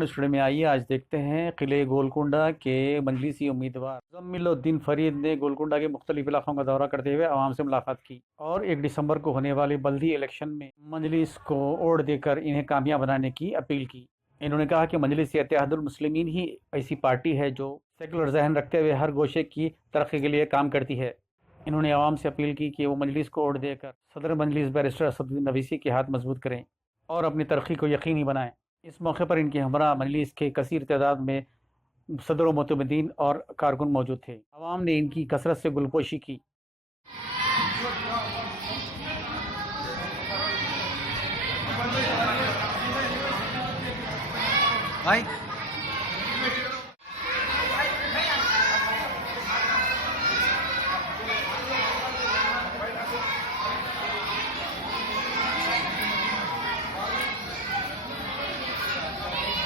Pakistan studio में आइए आज देखते हैं किले गोलकुंडा के मजलिसी उम्मीदवार मुज़म्मिल फरीद ने गोलकुंडा के मुख्तलिफ इलाकों का दौरा करते हुए आवाम से मुलाकात की और 1 दिसंबर को होने वाले बल्दी इलेक्शन में मजलिस को वोट देकर इन्हें कामयाब बनाने की अपील की। इन्होंने कहा कि मजलिस इत्तेहादुल मुस्लिमीन ही ऐसी पार्टी है जो सेकुलर जहन रखते हुए हर गोशे की तरक्की के लिए काम करती है। इन्होंने आवाम से अपील की कि वो मजलिस को वोट देकर सदर मजलिस बैरिस्टर असदुद्दीन अवीसी के हाथ मजबूत करें और अपनी तरक्की को यकीनी बनाएं। इस मौके पर इनके हमरा मजलिस के कसीर तादाद में सदर व मुतमदीन और कारकुन मौजूद थे। आवाम ने इनकी कसरत से गुलपोशी की। भाई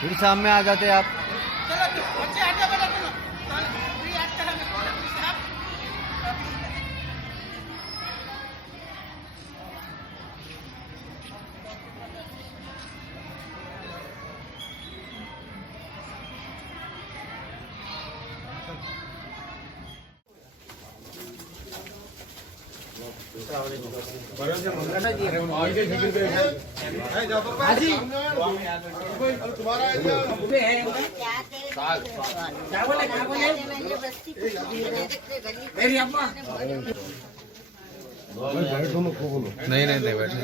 फिर सामने आ जाते आप। नहीं नहीं नहीं बैठे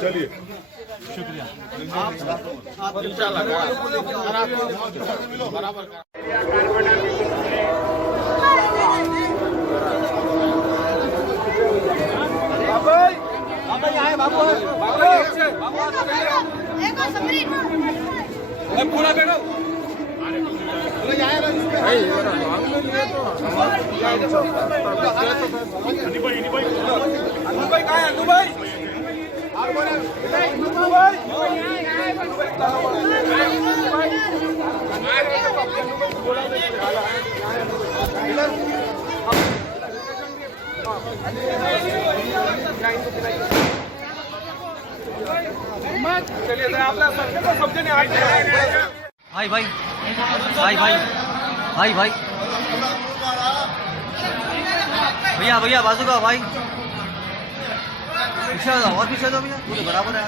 चलिए शुक्रिया आप इंशाल्लाह बराबर पूरा बैठो चलिए आपला समझे नहीं भाई भाई भाई भाई भाई भाई भैया भैया बाजू का भाई पीछे आ जाओ और पीछे आ जाओ भैया पूरे बराबर है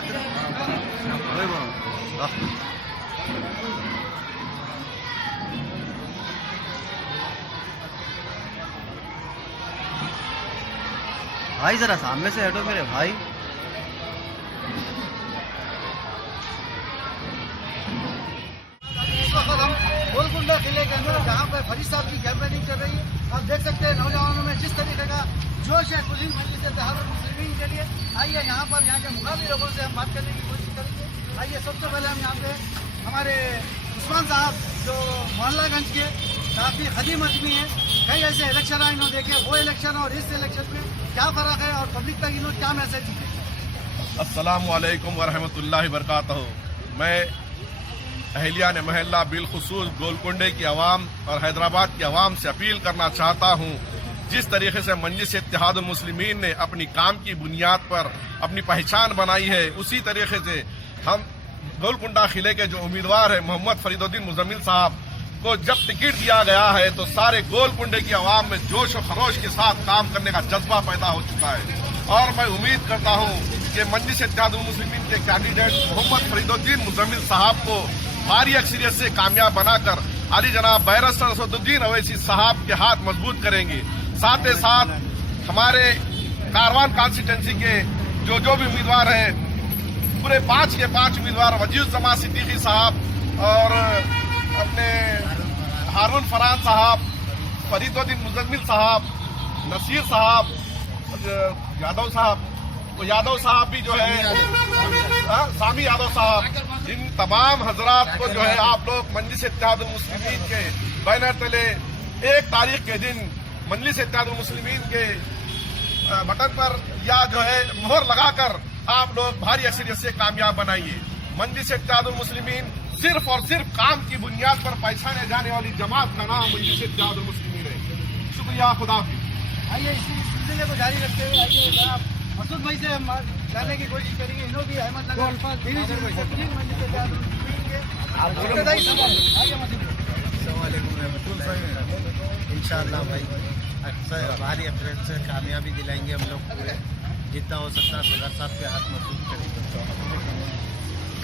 भाई जरा सामने से हटो मेरे भाई। हम गोलकुंडा किले के अंदर जहाँ पर फरीद साहब की कैंपेनिंग चल रही है, आप देख सकते हैं नौजवानों में जिस तरीके का जोश है कुलीन मजलिस इत्तेहादुल मुस्लिमीन के लिए। आइए यहाँ पर यहाँ के मुकामी लोगों से हम बात करने की कोशिश करेंगे। आइए सबसे पहले हम यहाँ पे हमारे उस्मान साहब जो मोहल्लागंज के काफ़ी खदीम आदमी है, कई ऐसे इलेक्शन आए इन्होंने देखे, वो इलेक्शन और इस इलेक्शन में क्या फ़र्क है और पब्लिक तक इन्होंने क्या मैसेज दिए। अस्सलामु अलैकुम वरहमतुल्लाहि वबरकातुहू। मैं अहलियान महल्ला बिलखुसूस गोलकुंडे की आवाम और हैदराबाद की आवाम से अपील करना चाहता हूँ, जिस तरीके से मजलिस इत्तेहादुल मुस्लिमीन ने अपनी काम की बुनियाद पर अपनी पहचान बनाई है, उसी तरीके से हम गोलकुंडा किले के जो उम्मीदवार है मोहम्मद फरीदुद्दीन मुजम्मिल साहब को जब टिकट दिया गया है तो सारे गोलकुंडे की आवाम में जोश और खरोश के साथ काम करने का जज्बा पैदा हो चुका है। और मैं उम्मीद करता हूँ कि मजलिस इत्तेहादुल मुस्लिमीन के कैंडिडेट मोहम्मद फरीदुद्दीन मुजम्मिल साहब को भारी अक्सरियत से कामयाब बनाकर अली जनाब बैरिस्टर असदुद्दीन अवैसी साहब के हाथ मजबूत करेंगे। साथ ही साथ हमारे कारवान कॉन्स्टिट्यूंसी के जो भी उम्मीदवार हैं, पूरे 5 के 5 उम्मीदवार वजीरुज़्ज़मा सिद्दीकी साहब और अपने हारून फरहान साहब, फरीदुद्दीन मुजम्मिल साहब, नसीर साहब, यादव साहब भी जो है सामी यादव साहब, इन तमाम हजरात को जो है आप लोग मजलिस इत्तेहादुल मुस्लिमीन के बैनर तले 1 तारीख के दिन मजलिस इत्तेहादुल मुस्लिमीन के बटन पर या जो है मोहर लगाकर आप लोग भारी अक्सरियत से कामयाब बनाइए। मजलिस इत्तेहादुल मुस्लिमीन सिर्फ और सिर्फ काम की बुनियाद पर पहचाने जाने वाली जमात का नाम मजलिस इत्तेहादुल मुस्लिमीन है। शुक्रिया, खुदा हाफिज। आइए इस सिलसिले को जारी रखते हुए आइए जनाब मसूद भाई से हम जानने की कोशिश करेंगे। इन्हों भी अहमदनगर आइए मसूद इंशाअल्लाह भाई अक्सर हमारी अप्रेल से कामयाबी दिलाएंगे हम लोग पूरे, जितना हो सकता है सदर साहब के हाथ मजबूत करेंगे।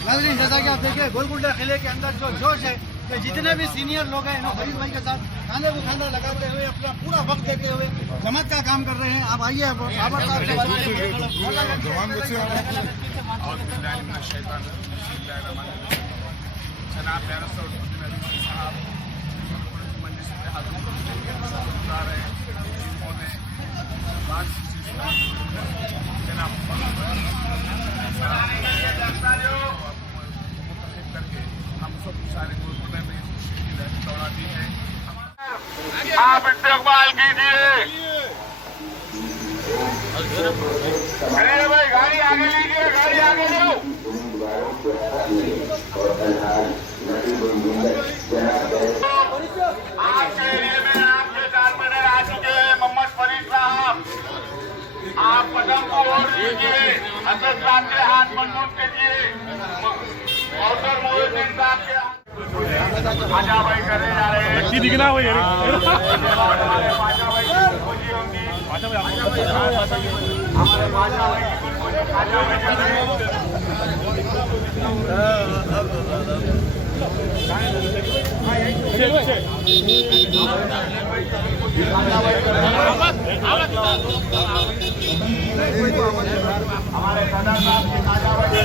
नाज़रीन, जैसा कि आप देखिए गोलकुंडा किले के अंदर जो जोश है कि जितने भी सीनियर लोग हैं इन्होंने फरीद भाई के साथ खाने को खाना लगाते हुए अपना पूरा वक्त देते हुए जमात का काम कर रहे हैं। आप आइए बाबर साहब से बात करेंगे। आप इस्तेमाल कीजिए। अरे भाई गाड़ी आगे लीजिए, गाड़ी आगे लो। आपके एरिए में आपके कारपेंटर आ चुके हैं मोहम्मद फरीद साहब। आप कदम को और लीजिए, हजरत साहब के हाथ मजबूत कीजिए, मौसर मोहद्दीन साहब के आजा भाई करे जा रहे हैं। दिखना हो यार बाजा भाई खोजी होंगी। हमारे बाजा भाई बाजा भाई कर रहे हैं। हमारे दादा साहब के खाजा भाई